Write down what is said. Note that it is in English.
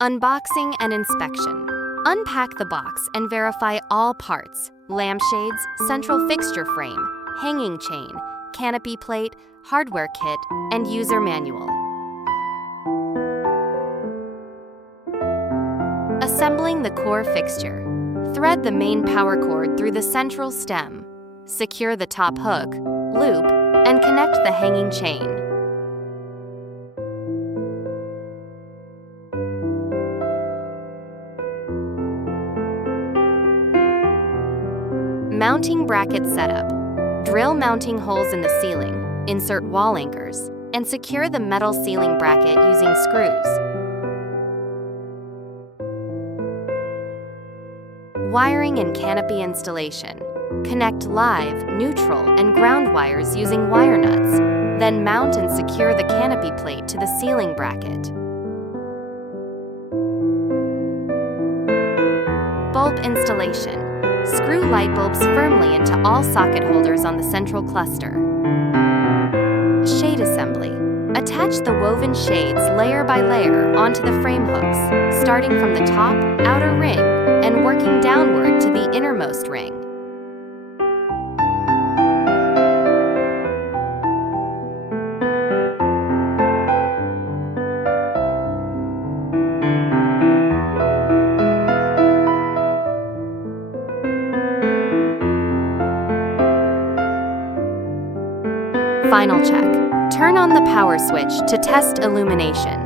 Unboxing and inspection. Unpack the box and verify all parts: lampshades, central fixture frame, hanging chain, canopy plate, hardware kit, and user manual. Assembling the core fixture. Thread the main power cord through the central stem. Secure the top hook, loop, and connect the hanging chain. Mounting bracket setup. Drill mounting holes in the ceiling, insert wall anchors, and secure the metal ceiling bracket using screws. Wiring and canopy installation. Connect live, neutral, and ground wires using wire nuts, then mount and secure the canopy plate to the ceiling bracket. Bulb installation. Screw light bulbs firmly into all socket holders on the central cluster. Shade assembly. Attach the woven shades layer by layer onto the frame hooks, starting from the top, outer ring, and working downward to the innermost ring. Final check. Turn on the power switch to test illumination.